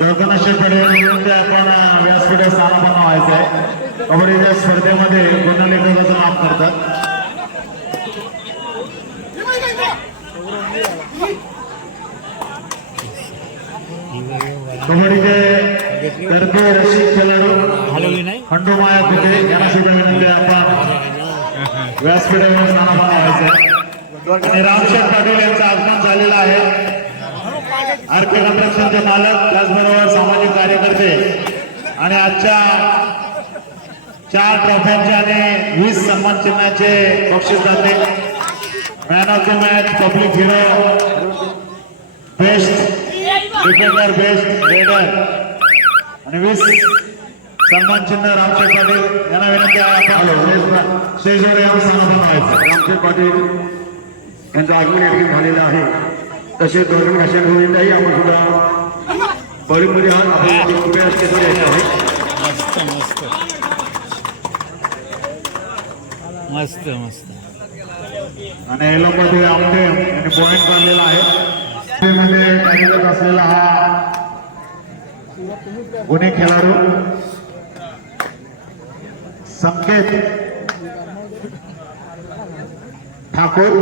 गगनशे पडेल आपण व्यासपीठात स्थानापन्न व्हायचं आहे. कबड्डीच्या स्पर्धेमध्ये गुणलेखकाचं नाम करतात. कबड्डीचे तर्फे रसिक खेळाडू खंडू माया कुठे? यांना सुद्धा विनंती आपण व्यासपीठावर स्थानापन्न व्हायचं आणि रामशेठ पाटील यांचं आगमन झालेलं आहे. आरके कन्स्ट्रक्शनचे मालक त्याचबरोबर सामाजिक कार्यकर्ते आणि आजच्या चार ट्रॉफ्यांचे आणि वीस सन्मान चिन्हाचे बक्षीस जाते man of the match public hero best defender best raider आणि वीस सन्मान चिन्ह रामशेठ पाटील यांना विनंती आहे आपण स्टेजवर येऊन समाधान व्हायचं रामशेठ पाटील यांचं आगमन झालेलं आहे. तसेच धोरण भाषण गोविंदाही आपण सुद्धा बळीमध्ये आहात. आपण कृपया स्टेजवर यायचं आहे. मस्त मस्त. आणि एलोपती आमटे यांनी पॉइंट काढलेला आहे. मध्ये कार्यरत असलेला हा गुन्हे खेळाडू. संकेत ठाकूर.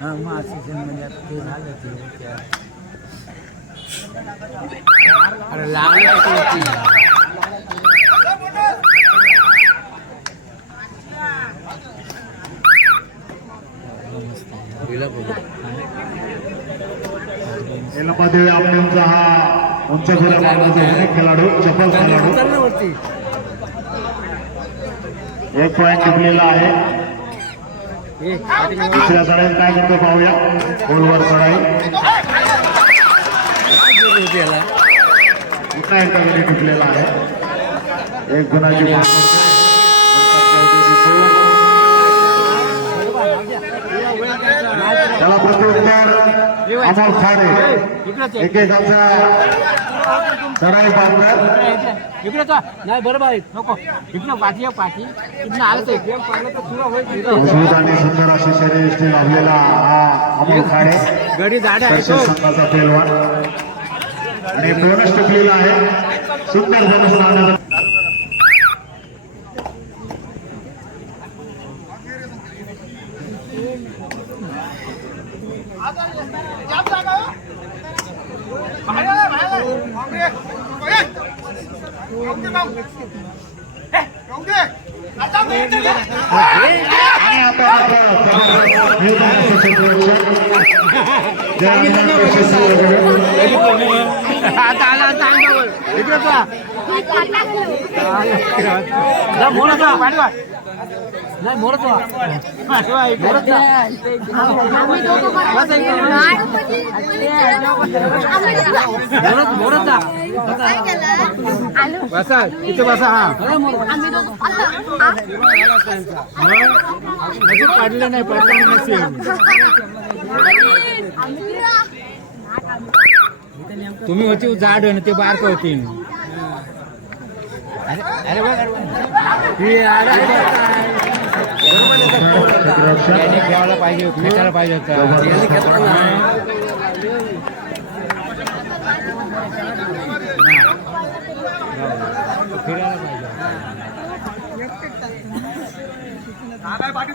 हा मग म्हणजे आता ते झालं ते अरे हा उंच फेऱ्या मारण्याचा खेळाडू चपल खेळाडू एक पॉईंट टिपलेला आहे. ए, चढाई दुसऱ्या काय करतो पाहूया? गोलवर चढाई. काय गेली होती आहे. एक गुणाची त्याला प्रत्युत्तर अमोल खाडे. इकडं. एकेकाचा चढाई पार्टनर इकडे तो नाही बरोबर आहे नको. इकडं पाठी पाठी. इकडनं आलं तर इकडे पाहिलं तर तुला होईल इकडं. आणि सुंदर अशी शरीर लाभलेला हा अमोल खाडे. गडी झाड तो. संघाचा पेलवान. आणि बोनस टिपलेला आहे. सुंदर बोनस लावण्याचा आणि आता आपलं नियोजन वगैरे आता आला आता अंगावर इकडे तो जा मोरत जा पाठी वा. नाही मोरत वा. मोरत मोरत बसा इथे बसा हा. नजीक पाडलं नाही पाडलं नसेल तुम्ही होती जाड आणि ते बारक होती. खेळायला पाहिजे होतं, खेचायला पाहिजे होतं. फिरायला पाहिजे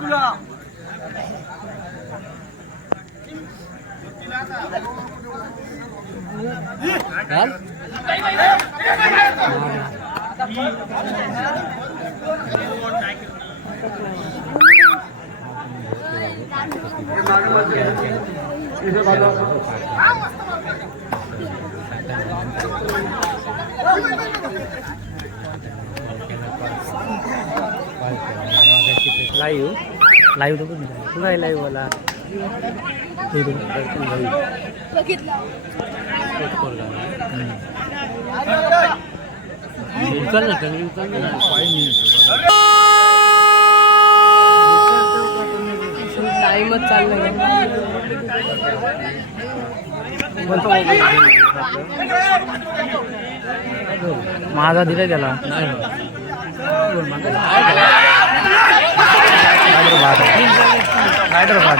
चाल. लाईव्ह. लाईव्ह बघ तुला आहे लाईव्ह वाला उचल ना उचल. टाइमच चाललंय माझा दिलाय त्याला हैदराबाद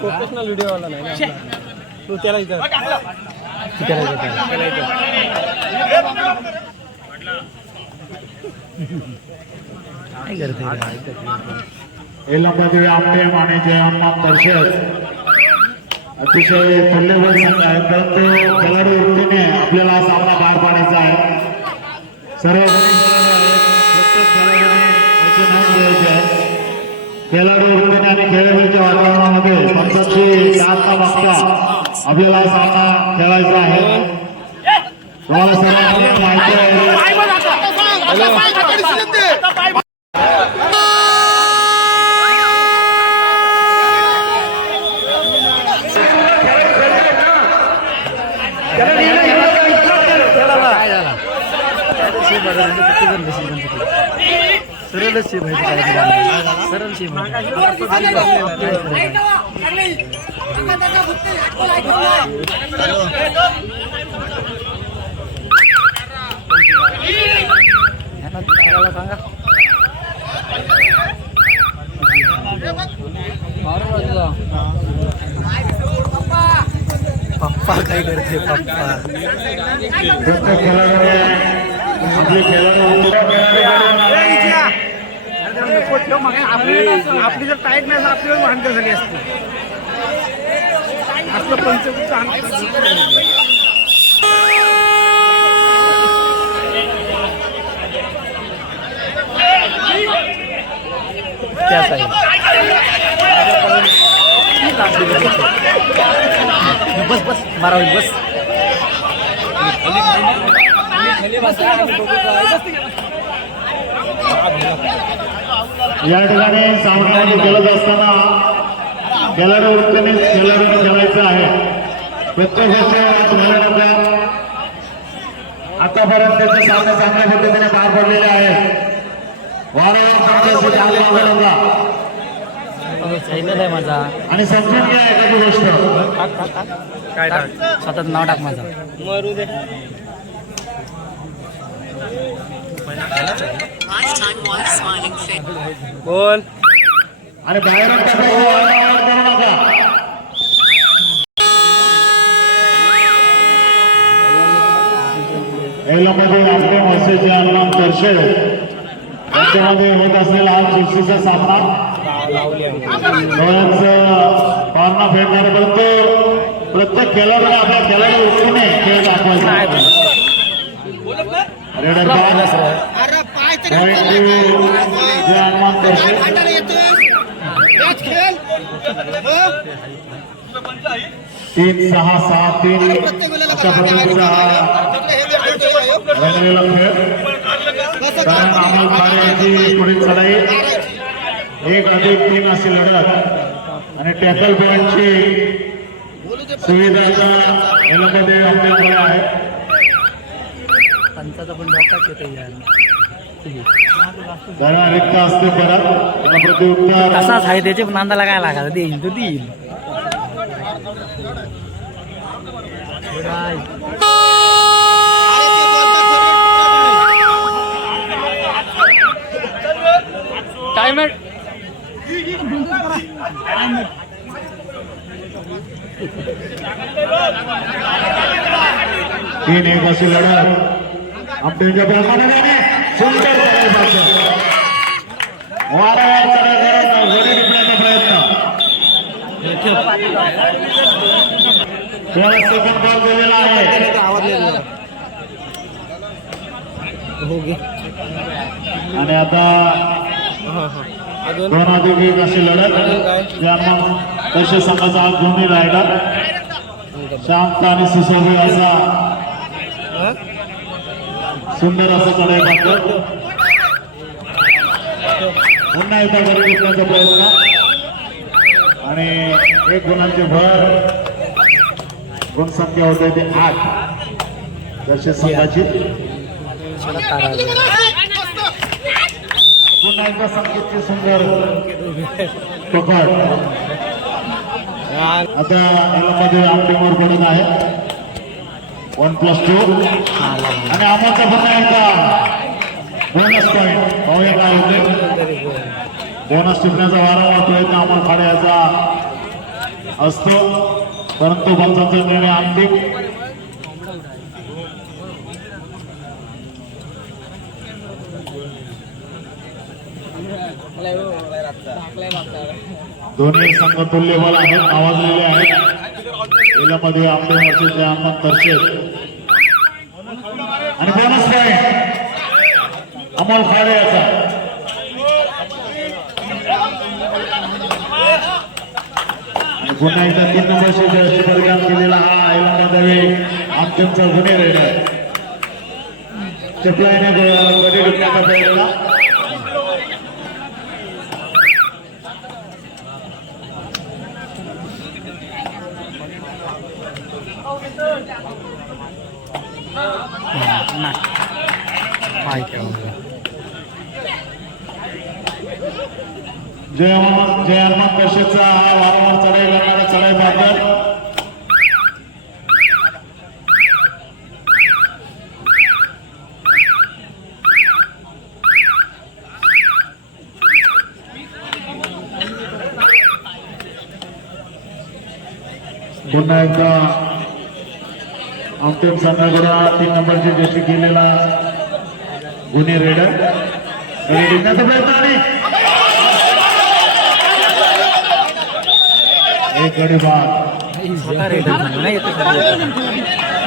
प्रोफेशनल व्हिडिओ वाला नाही तू त्याला इथं. काय करते एलंबादेवी आमटे आणि जयहनुमान दर्शक अतिशय तुल्यबळ संघ आहे. परंतु खेळाडू वृत्तीने आपल्याला सामना पार पाडायचा आहे. सर्व गणित खेळाडू आहेत. प्रत्येक खेळाडूने नोंद घ्यायची आहे. खेळाडू वृत्तीने आणि खेळाडूच्या वातावरणामध्ये पंचांची साथ न आपल्याला सामना खेळायचा आहे. तुम्हाला सर्वांना माहिती आहे शे माहिती काय सरळ शे सांगा पप्पा काय करते पप्पा खेळाडूने आपले आपली जर टाईट नाही आपल्याला भांडण झाली असते आपलं पंच त्याच आहे बस बस मारा होईल बस. या ठिकाणी सामना खेळत असताना खेळाडू वृत्तीने खेळाडूने खेळायचं आहे. प्रत्येक आतापर्यंत त्याचे सामने चांगल्या पद्धतीने पार पडलेले आहेत. वारंवार आहे माझा आणि समजून घ्या एखादी गोष्ट. स्वतःच नाव टाक माझा. बोल. आणि एलामध्ये आपले होत असलेला हा चुरशीचा सामना. डोळ्यांचं पारणा फेडणार परंतु प्रत्येक खेळाडूने आपल्या खेळाडू वृत्तीने खेळ दाखवायचा. हनुमान दर्शक तीन सहा सहा तीन. अशा हा रंगलेला खेळ. कारण अमोल खाडे यांची पुढील चढाई एक अधिक तीन अशी लढत. आणि टॅकल पॉईंटची सुविधा यामध्ये आपल्याकडे आहे. पंचाचा पण डोकाच येतो रिक्त असते परत. त्याला प्रत्युत्तर तसाच आहे त्याच्या नांदाला काय लागायचं देईल तो देईल. तीन एक अशी लढत. आपल्या सुंदर वारंवार घरी टिपण्याचा प्रयत्न बॉल दिलेला आहे आणि आता दोन अधिक एक अशी लढत ज्यांना तसे संघाचा दोन्ही राहिला शांत आणि सुशोभित असा सुंदर असं चढाई मात्र. पुन्हा एकदा घरी घेतण्याचा प्रयत्न. आणि एक गुणांचे भर. गुणसंख्या होते ते आठ. दर्शक संघाची पुन्हा एकदा संकेतची सुंदर. पकड आता यामध्ये आमटेमोर पडत आहे. वन प्लस टू आणि आम्हाचा पण आहे का? बोनस पॉईंट पाहूया काय होते बोनस टिपण्याचा वारा वाहतोय अमोल खाडे याचा असतो. परंतु पंचांचा निर्णय अंतिम दोन्ही संघ तुल्यबल आहेत आवाजलेले आहेत. यामध्ये आपले वर्षाचे अहमद तरशेद आणि बोनस काय अमोल खाडे याचा. पुन्हा एकदा तीन नंबरशी जर्सी केलेला हा आयला दवे आमच्याचा गुन्हे राहिला आहे चपलाने गडी विकण्याचा प्रयत्न पाय ठेवला जय हनुमान जय हनुमान कशेचा? हा वारंवार चढाई करणारा चढाई पात्र पुन्हा एकदा अंतिम संघाकडून तीन नंबरची जशी केलेला गुन्हे रेडर. गडी टिकण्याचा प्रयत्न आणि. एक गडी बाद.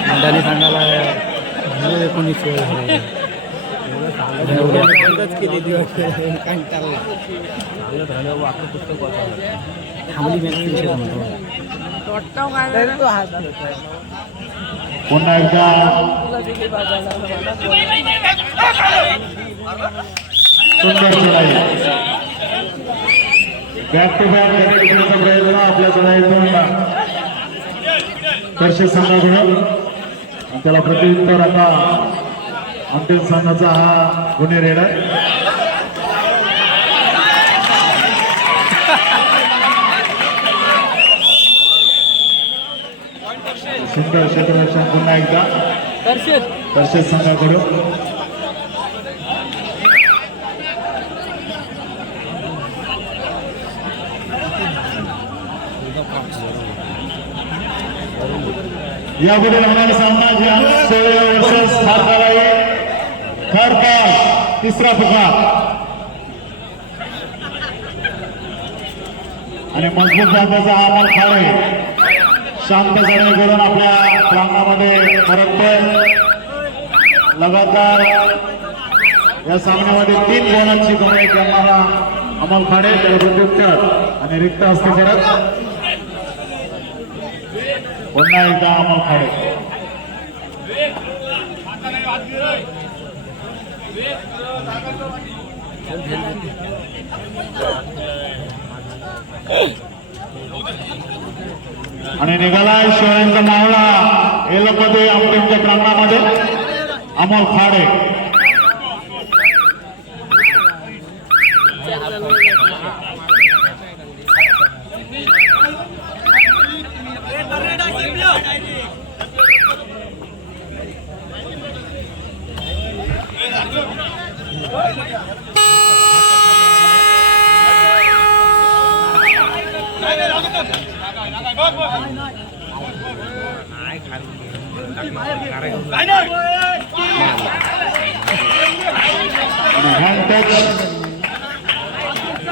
मंडाली झालं एकोणीस थांबली पुन्हा एकदा. सुंदर चढाई बॅक टू बॅक गडी प्रयत्न आपल्या चढाईतून दर्शक संघाकडून. त्याला प्रत्युत्तर आता अंतिम संघाचा हा गुन्हे रेडर. सुंदर क्षेत्ररक्षण पुन्हा एकदा दर्शक संघाकडून. यापुढील होणारा सामना जे सोळा वर्ष आहे. थर्ड पास तिसरा पुकार आणि मजबूत जात्याचा हा माल खाडे शांत चढाई करून आपल्या प्रांगणामध्ये परततोय. लगातार या सामन्यामध्ये तीन गोलांची कमाई करणारा अमोल खाडे त्याला आणि रिक्त असते परत पुन्हा एकदा अमोल खाडे. आणि निघाला शिवायांचा मावळा. एलमध्ये आमच्या प्रांगणामध्ये अमोल खाडे.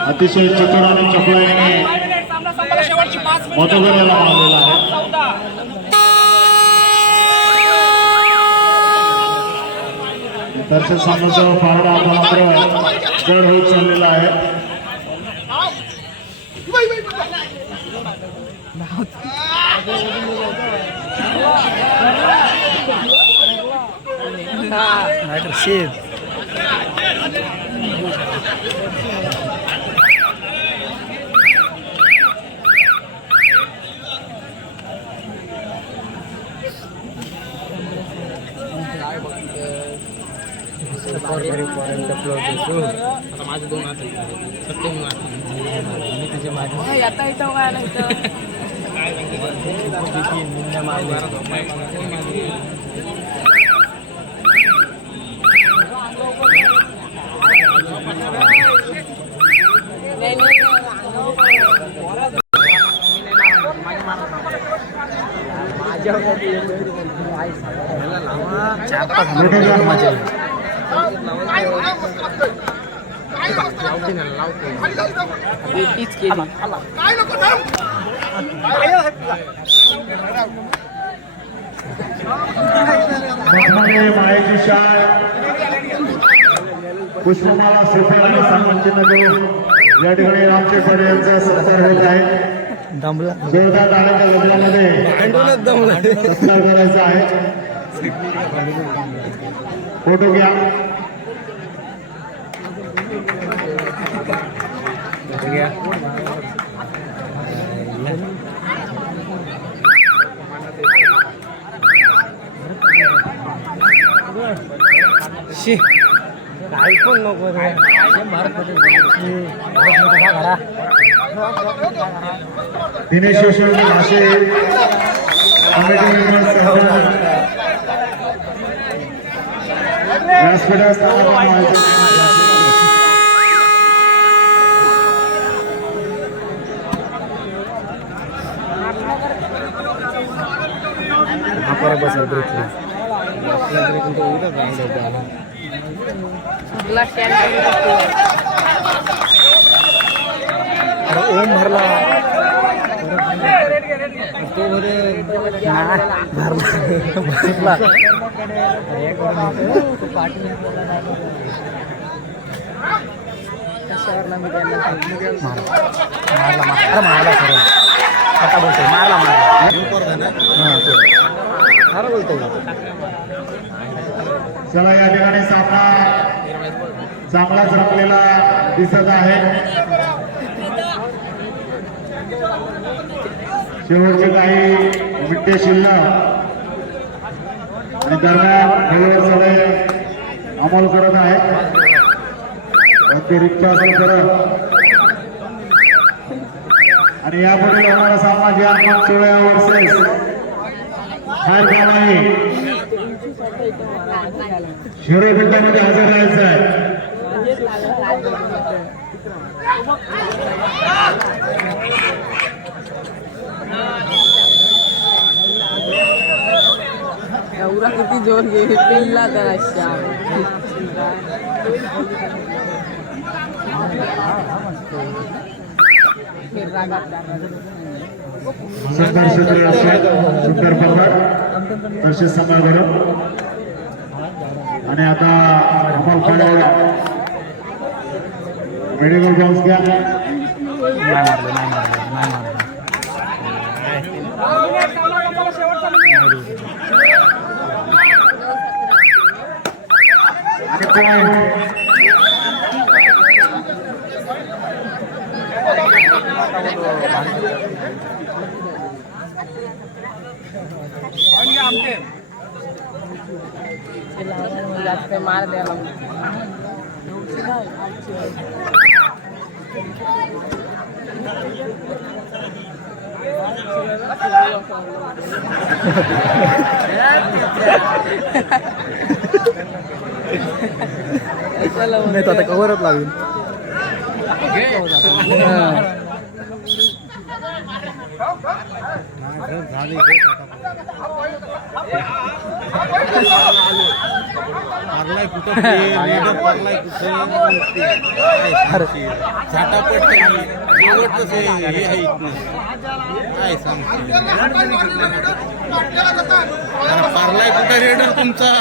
अतिशय चतुर आणि चपळाईने मोठं याला मारलेला आहे. दर्शक सामन्याचा फारडा आता मात्र चढ होत चाललेला आहे. loud. Nah, receive. Ayo, ayo, ayo, ayo, ayo, ayo, ayo, ayo, ayo, ayo, ayo, ayo, ayo, ayo, ayo, ayo, नाही इथं निंदा मारले नाही, नाही, नाही. मोठे जण माझे तीच केली मठमध्ये मायेची शाळ पुष्पमाला श्रीफळ आणि सन्मान चिन्ह देऊन या ठिकाणी रामचे पडे यांचा सत्कार होत आहे। दमला। जोरदार टाळ्याच्या गजरामध्ये सत्कार करायचा आहे। फोटो घ्या। आयफोन नको दिनेश यशवंत भाषे कमिटी मेंबर सहभाग तुला स्टँड करू शकतो. ओम भरला. तो भरला. मारला मारला मारला सर आता बोलतोय मारला मारला. हां तो. खरं बोलतोय. चला या चांगलाच रंगलेला दिसत आहे. शेवटचे काही मिनिटे शिल्लक आणि दरम्यान खेळाडू सगळे अंमल करत आहेत. अतिरिक्त असेल करत आणि यापुढे होणारा सामना जे आपण सोळा वर्सेस. हार गाव आहे शिरो हजर राहायचं आहे एवढा किती जोर घे पिल्ला तर अशा. सुंदर सुंदर असे सुंदर पकड तसेच आणि आता मेडिकल ग्राउंड घ्या नाही मारलं नाही मारलं नाही मारलं आणि point. जास्त मार द्यायला नाही तर आता कवरच लागेल मारलाय कुठं रेड मारलाय कुठं झाटापट शेवटच हे हे आहे इथनं काय सांगते अरे मारलाय कुठं रेडर तुमचा